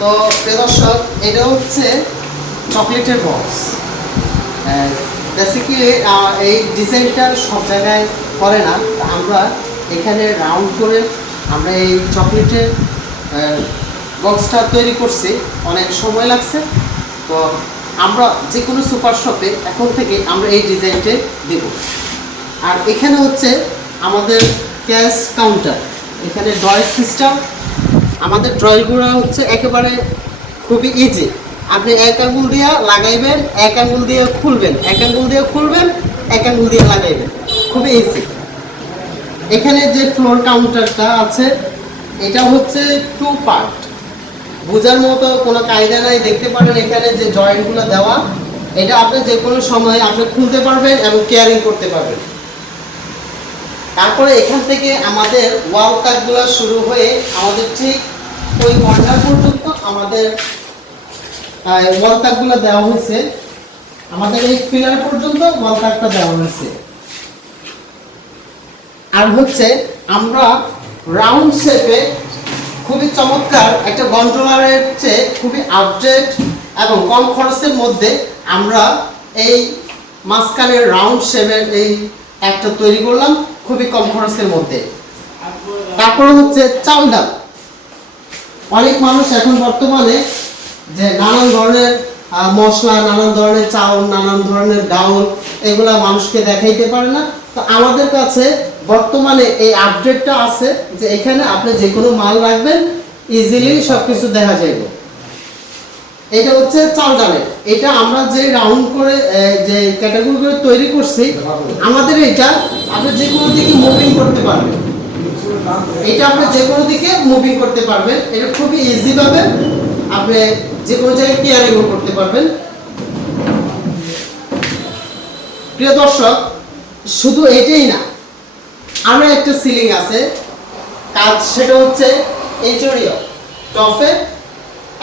তো প্রিয় দর্শক, এটা হচ্ছে চকলেটের বক্স। বেসিক্যালি এই ডিজাইনটা সব জায়গায় করে না, আমরা এখানে রাউন্ড করে আমরা এই চকলেটের বক্সটা তৈরি করছি। অনেক সময় লাগছে, তো আমরা যে কোনো সুপার শপে এখন থেকে আমরা এই ডিজাইনটা দেব। আর এখানে হচ্ছে আমাদের ক্যাশ কাউন্টার, এখানে ড্রয়ার সিস্টেম। আমাদের ড্রয়ারগুলো হচ্ছে একেবারে খুবই ইজি। আপনি এক আঙ্গুল দিয়ে লাগাইবেন, এক আঙ্গুল দিয়ে খুলবেন, এক আঙ্গুল দিয়ে খুলবেন, এক আঙ্গুল দিয়ে লাগাইবেন, খুবই ইজি। এখানে যে ফ্লোর কাউন্টারটা আছে এটা হচ্ছে 2 পার্ট, বোঝার মতো কোনো কায়দা নাই। দেখতে পারেন এখানে যে জয়েন্টগুলো দেওয়া, এটা আপনি যে কোনো সময় আপনি খুলতে পারবেন এবং কেয়ারিং করতে পারবেন। তারপরে এখান থেকে আমাদের ওয়াল তাকগুলো শুরু হয়ে আমাদের ঠিক ওই কর্নার পর্যন্ত আমাদের ওয়াল তাকগুলো দেওয়া হয়েছে। আমাদের এই পিলার পর্যন্ত ওয়াল তাকটা দেওয়া হয়েছে। আর হচ্ছে আমরা রাউন্ড শেপে খুবই চমৎকার একটা গন্ডোলারের চেয়ে খুবই আপডেট এবং কম খরচের মধ্যে আমরা এই মাঝখানের রাউন্ড শেপের এই একটা তৈরি করলাম খুবই কম খরচের মধ্যে। তারপরে হচ্ছে চাল ডাল। অনেক মানুষ এখন বর্তমানে যে নানান ধরনের মশলা, নানান ধরনের চাউল, নানান ধরনের ডাউল এগুলা মানুষকে দেখাইতে পারে না। তো আমাদের কাছে বর্তমানে এই আপডেটটা আছে যে এখানে আপনি যে কোনো মাল রাখবেন, ইজিলি সবকিছু দেখা যাবে। এটা হচ্ছে চাল ডালের। এটা আমরা যে রাউন্ড করে যে ক্যাটাগরি করে তৈরি করছি, আমাদের এটা আপনি যে কোনো দিকে মুভিং করতে পারবেন। এটা আপনি যে কোনো দিকে মুভিং করতে পারবেন। এটা খুবই ইজি ভাবে আপনি যে কোনো জায়গায় কেয়ারিং করতে পারবেন। প্রিয় দর্শক, শুধু এটাই না, আরো একটা সিলিং আছে কাজ, সেটা হচ্ছে ইন্টেরিয়র টপে।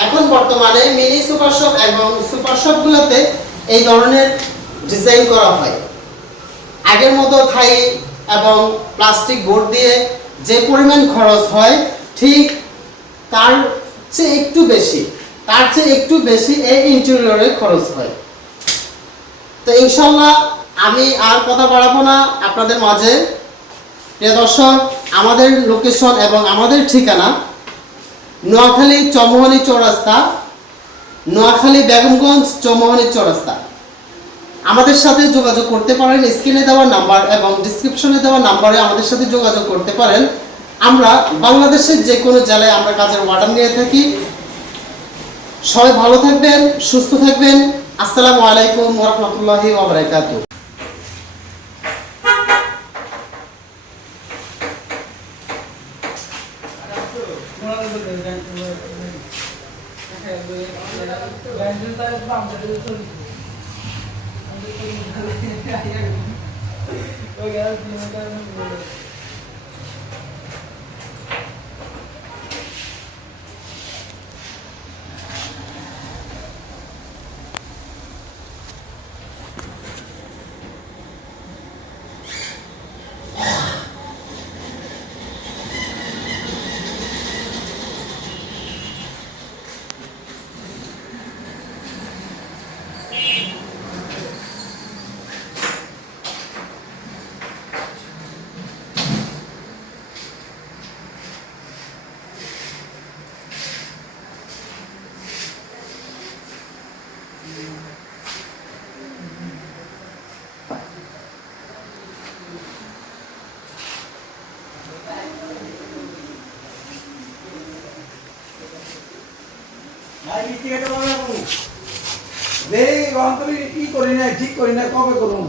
এখন বর্তমানে মিনি সুপার শপ এবং সুপার শপগুলোতে এই ধরনের ডিজাইন করা হয়। আগের মতো থাই এবং প্লাস্টিক বোর্ড দিয়ে যে পরিমাণ খরচ হয়, ঠিক তার চেয়ে একটু বেশি এই ইন্টেরিয়রে খরচ হয়। তো ইনশাল্লাহ আমি আর কথা বাড়াবো না আপনাদের মাঝে। প্রিয় দর্শক, আমাদের লোকেশন এবং আমাদের ঠিকানা নোয়াখালী চৌমোহনী চৌরাস্তা, নোয়াখালী বেগমগঞ্জ চৌমোহনী চৌরাস্তা। আমাদের সাথে যোগাযোগ করতে পারেন স্ক্রিনে দেওয়া নাম্বার এবং ডেসক্রিপশনে দেওয়া নাম্বারে আমাদের সাথে যোগাযোগ করতে পারেন। আমরা বাংলাদেশের যে কোনো জেলায় আমরা কাজের অর্ডার নিয়ে থাকি। সবাই ভালো থাকবেন, সুস্থ থাকবেন। আসসালামু আলাইকুম ওয়া রাহমাতুল্লাহি ওয়া বারাকাতুহু। কি করি না, ঠিক করি না, কবে করুন।